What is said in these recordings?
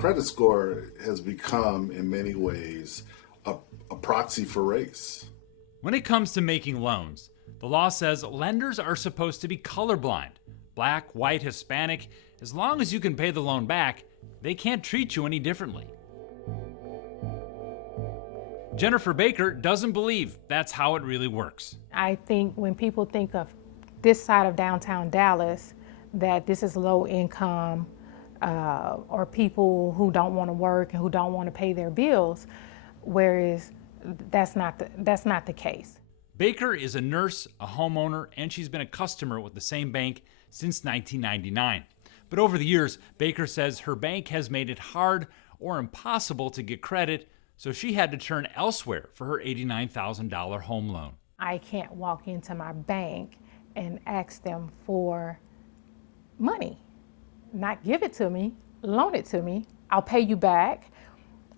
credit score has become, in many ways, a proxy for race. When it comes to making loans, the law says lenders are supposed to be colorblind. Black, white, Hispanic, as long as you can pay the loan back, they can't treat you any differently. Jennifer Baker doesn't believe that's how it really works. I think when people think of this side of downtown Dallas, that this is low income or people who don't want to work and who don't want to pay their bills, whereas that's not the case. Baker is a nurse, a homeowner, and she's been a customer with the same bank since 1999. But over the years, Baker says her bank has made it hard or impossible to get credit, so she had to turn elsewhere for her $89,000 home loan. I can't walk into my bank and ask them for money. Not give it to me, loan it to me. I'll pay you back.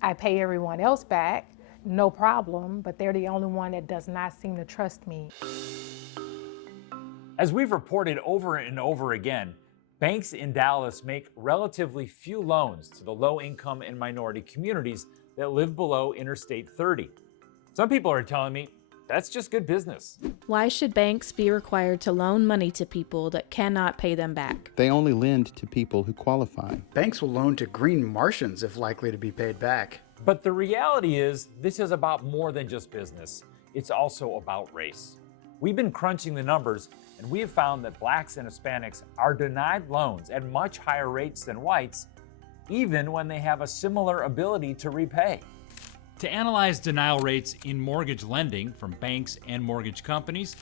I pay everyone else back, no problem, but they're the only one that does not seem to trust me. As we've reported over and over again, banks in Dallas make relatively few loans to the low-income and minority communities that live below Interstate 30. Some people are telling me that's just good business. Why should banks be required to loan money to people that cannot pay them back? They only lend to people who qualify. Banks will loan to green Martians if likely to be paid back. But the reality is, this is about more than just business. It's also about race. We've been crunching the numbers, and we have found that Blacks and Hispanics are denied loans at much higher rates than whites, even when they have a similar ability to repay. To analyze denial rates in mortgage lending from banks and mortgage companies,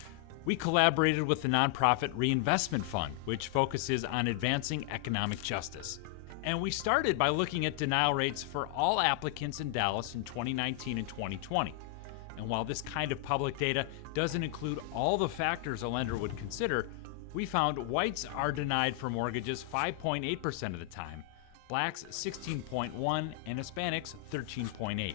we collaborated with the nonprofit Reinvestment Fund, which focuses on advancing economic justice. And we started by looking at denial rates for all applicants in Dallas in 2019 and 2020. And while this kind of public data doesn't include all the factors a lender would consider, we found whites are denied for mortgages 5.8% of the time, blacks 16.1%, and Hispanics 13.8%.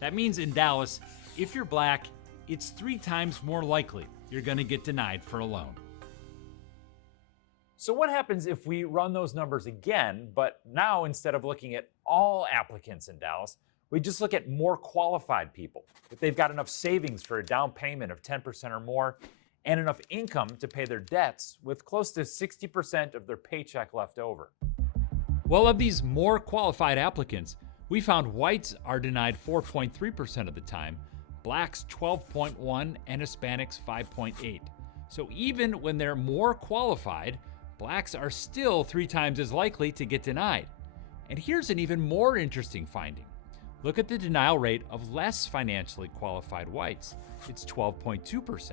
That means in Dallas, if you're black, it's 3 times more likely you're going to get denied for a loan. So what happens if we run those numbers again, but now instead of looking at all applicants in Dallas, we just look at more qualified people? If they've got enough savings for a down payment of 10% or more and enough income to pay their debts with close to 60% of their paycheck left over. Well, of these more qualified applicants, we found whites are denied 4.3% of the time, blacks 12.1%, and Hispanics 5.8%. So even when they're more qualified, blacks are still 3 times as likely to get denied. And here's an even more interesting finding. Look at the denial rate of less financially qualified whites. It's 12.2%.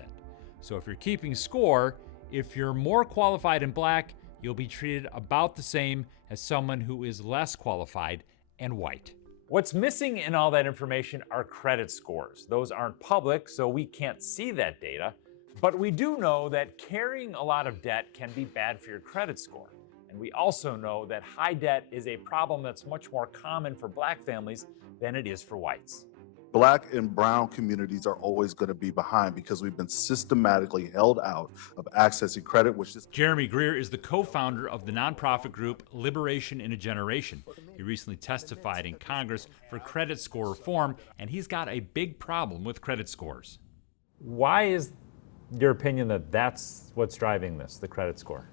So if you're keeping score, if you're more qualified in black, you'll be treated about the same as someone who is less qualified and white. What's missing in all that information are credit scores. Those aren't public, so we can't see that data. But we do know that carrying a lot of debt can be bad for your credit score. And we also know that high debt is a problem that's much more common for black families than it is for whites. Black and brown communities are always going to be behind because we've been systematically held out of accessing credit, which is... Jeremy Greer is the co-founder of the nonprofit group Liberation in a Generation. He recently testified in Congress for credit score reform, and he's got a big problem with credit scores. Why is your opinion that that's what's driving this, the credit score?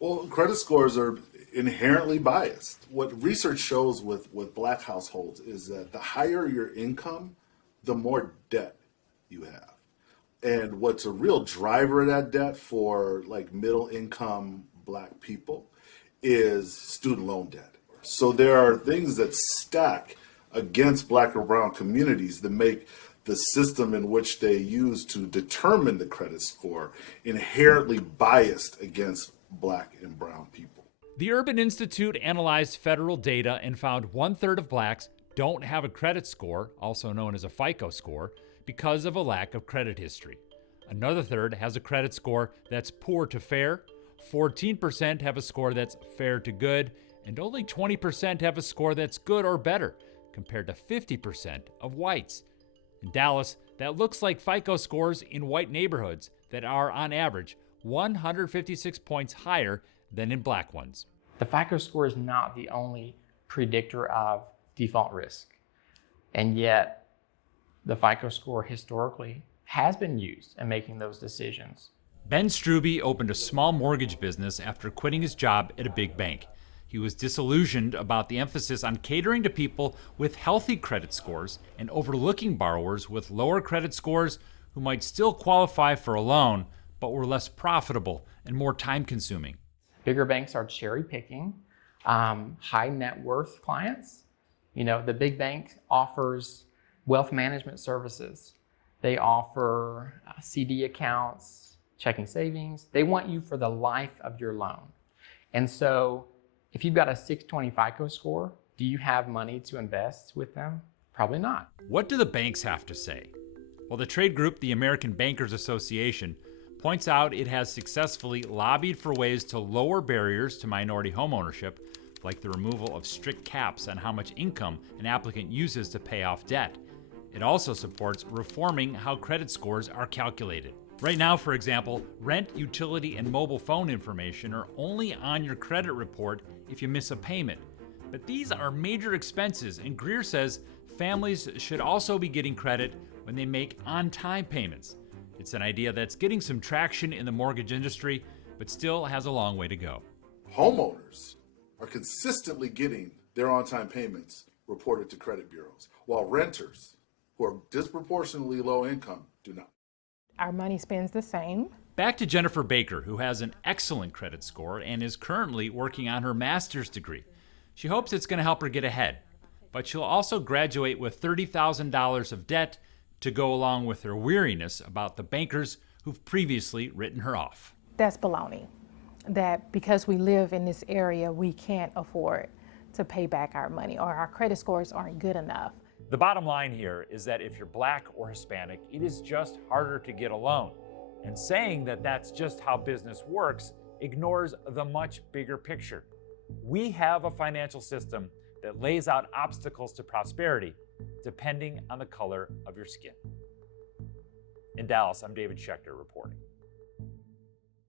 Well, credit scores are inherently biased. What research shows with black households is that the higher your income, the more debt you have. And what's a real driver of that debt for like middle income black people is student loan debt. So there are things that stack against black or brown communities that make the system in which they use to determine the credit score inherently biased against black and brown people. The Urban Institute analyzed federal data and found 1/3 of blacks don't have a credit score, also known as a FICO score, because of a lack of credit history. Another third has a credit score that's poor to fair, 14% have a score that's fair to good, and only 20% have a score that's good or better, compared to 50% of whites. In Dallas, that looks like FICO scores in white neighborhoods that are, on average, 156 points higher than in black ones. The FICO score is not the only predictor of default risk. And yet, the FICO score historically has been used in making those decisions. Ben Struby opened a small mortgage business after quitting his job at a big bank. He was disillusioned about the emphasis on catering to people with healthy credit scores and overlooking borrowers with lower credit scores who might still qualify for a loan but were less profitable and more time-consuming. Bigger banks are cherry picking high net worth clients. You know, the big bank offers wealth management services. They offer CD accounts, checking savings. They want you for the life of your loan. And so if you've got a 620 FICO score, do you have money to invest with them? Probably not. What do the banks have to say? Well, the trade group, the American Bankers Association, points out it has successfully lobbied for ways to lower barriers to minority homeownership, like the removal of strict caps on how much income an applicant uses to pay off debt. It also supports reforming how credit scores are calculated. Right now, for example, rent, utility, and mobile phone information are only on your credit report if you miss a payment. But these are major expenses, and Greer says families should also be getting credit when they make on-time payments. It's an idea that's getting some traction in the mortgage industry, but still has a long way to go. Homeowners are consistently getting their on-time payments reported to credit bureaus, while renters, who are disproportionately low income, do not. Our money spends the same. Back to Jennifer Baker, who has an excellent credit score and is currently working on her master's degree. She hopes it's going to help her get ahead, but she'll also graduate with $30,000 of debt to go along with her weariness about the bankers who've previously written her off. That's baloney. That because we live in this area, we can't afford to pay back our money, or our credit scores aren't good enough. The bottom line here is that if you're Black or Hispanic, it is just harder to get a loan. And saying that that's just how business works ignores the much bigger picture. We have a financial system that lays out obstacles to prosperity depending on the color of your skin. In Dallas, I'm David Schechter reporting.